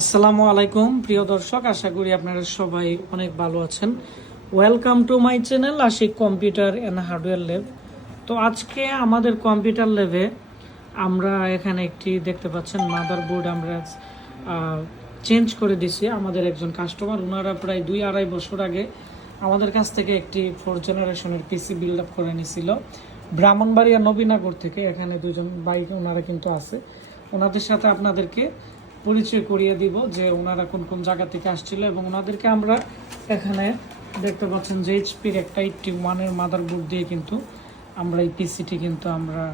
আসসালামু আলাইকুম প্রিয় দর্শক, আশা করি আপনারা সবাই অনেক ভালো আছেন। Welcome to my channel Ashik computer and hardware lab. তো আজকে আমাদের কম্পিউটার ল্যাবে আমরা এখানে একটি দেখতে পাচ্ছেন মাদারবোর্ড আমরা চেঞ্জ করে দিছি। আমাদের একজন কাস্টমার, ওনারা প্রায় 2-2.5 বছর আগে আমাদের কাছ থেকে একটি 4th জেনারেশনের পিসি বিল্ড আপ করে নিয়েছিল ব্রাহ্মণবাড়িয়া নবীনগর থেকে। এখানে দুজন ভাই ওনারা কিন্তু আছে, ওনাদের সাথে আপনাদেরকে পরিচয় করিয়ে দিব যে ওনারা কোন কোন জায়গা থেকে আসছিল, এবং ওনাদেরকে আমরা এখানে দেখতে পাচ্ছেন যে এইচপির একটা 81-এর মাদারবোর্ড দিয়ে কিন্তু আমরা এই পিসিটি কিন্তু আমরা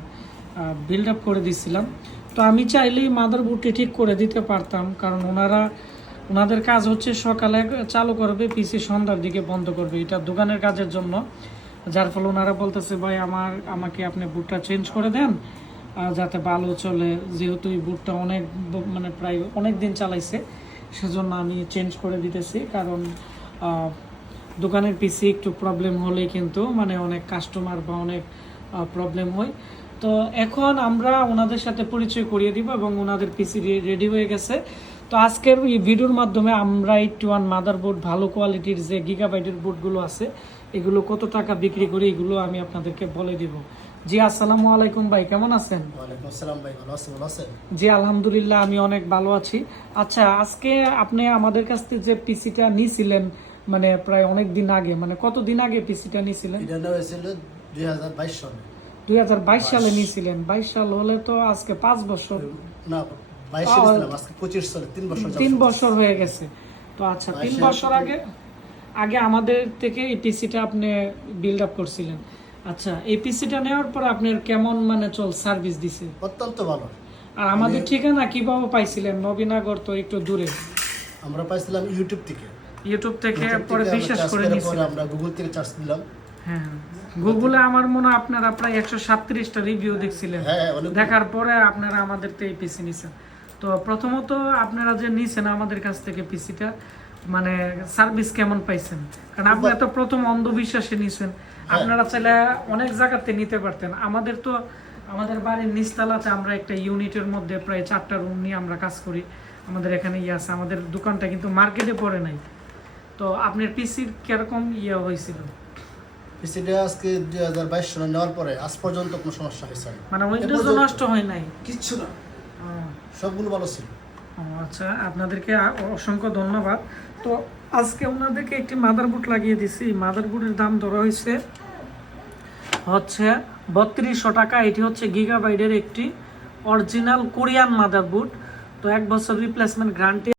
বিল্ড আপ করে দিছিলাম। তো আমি চাইলেই মাদারবোর্ডটি ঠিক করে দিতে পারতাম, কারণ ওনাদের কাজ হচ্ছে সকালে চালু করবে, পিসি সন্ধ্যার দিকে বন্ধ করবে, এটা দোকানের কাজের জন্য। যার ফলে ওনারা বলতেছে ভাই আমাকে আপনি বুটটা চেঞ্জ করে দেন যাতে ভালো চলে, যেহেতু এই বুটটা অনেক প্রায় অনেক দিন চালাইছে, সেজন্য আমি চেঞ্জ করে দিতেছি। কারণ দোকানের পিসি একটু প্রবলেম হলেই কিন্তু অনেক কাস্টমার বা অনেক প্রবলেম হয়। তো এখন আমরা ওনাদের সাথে পরিচয় করিয়ে দিব এবং ওনাদের পিসি রেডি হয়ে গেছে। তো আজকের এই ভিডিওর মাধ্যমে আমরা 81 মাদারবোর্ড ভালো কোয়ালিটির যে গিগাবাইটের বোর্ডগুলো আছে এগুলো কত টাকা বিক্রি করি এগুলো আমি আপনাদেরকে বলে দিব। জি আসসালামু আলাইকুম ভাই, কেমন আছেন? ওয়ালাইকুম আসসালাম ভাই, ভালো আছেন? জি আলহামদুলিল্লাহ, আমি অনেক ভালো আছি। আচ্ছা, আজকে আপনি আমাদের কাছ থেকে যে পিসিটা নিয়েছিলেন প্রায় অনেক দিন আগে, কতদিন আগে পিসিটা নিয়েছিলেন? এটা নেওয়া হয়েছিল 2022 সালে। 2022 সালে নিয়েছিলেন? 22 সাল হলে তো আজকে 5 বছর না, 22 সালে ছিলাম, আজকে 25 সালে 3 বছর 3 বছর হয়ে গেছে। তো আচ্ছা, 3 বছর আগে আমাদের থেকে এই পিসিটা আপনি বিল্ড আপ করছিলেন। আচ্ছা, এই পিসিটা নেওয়ার পর আপনার কেমন সার্ভিস দিছে? অত্যন্ত ভালো। আর আমাদের ঠিকানা কিভাবে পাইছিলেন? নবীনগর তো একটু দূরে। আমরা পাইছিলাম ইউটিউব থেকে। পরে বিশ্বাস করে নিয়েছিলাম। আমরা গুগল থেকে সার্চ দিলাম। হ্যাঁ, গুগলে আমার মনে হয় আপনারা প্রায় 137টা রিভিউ দেখছিলেন। দেখার পরে আপনারা আমাদের থেকে পিসি নিছেন। তো প্রথমত আপনারা যে নিছেন আমাদের কাছ থেকে পিসিটা, সার্ভিস কেমন পাইছেন? কারণ আপনি তো প্রথম অন্ধবিশ্বাসে নিছেন, আপনারা চাইলে অনেক জায়গাতে নিতে পারতেন। আমাদের বাড়ির নিচতলাতে আমরা একটা ইউনিটের মধ্যে প্রায় 4টা রুম নিয়ে আমরা কাজ করি। আমাদের এখানে আছে, আমাদের দোকানটা কিন্তু মার্কেটে পড়ে নাই। তো আপনার পিসির কিরকম হয়েছিল? পিসিটা আজকে 2022 সালে নেওয়ার পরে আজ পর্যন্ত কোনো সমস্যা হয়েছে না। উইন্ডোজ নষ্ট হয় নাই? কিচ্ছু না, সবগুলো ভালো ছিল। আচ্ছা, আপনাদেরকে অসংখ্য ধন্যবাদ। তো আজকে ওনাদেরকে একটি মাদারবোর্ড লাগিয়ে দিছি। মাদারবোর্ডের দাম ধরা হচ্ছে 3200 টাকা। এটি হচ্ছে গিগাবাইটের একটি অরিজিনাল কোরিয়ান মাদারবোর্ড। তো 1 বছর রিপ্লেসমেন্ট গ্যারান্টি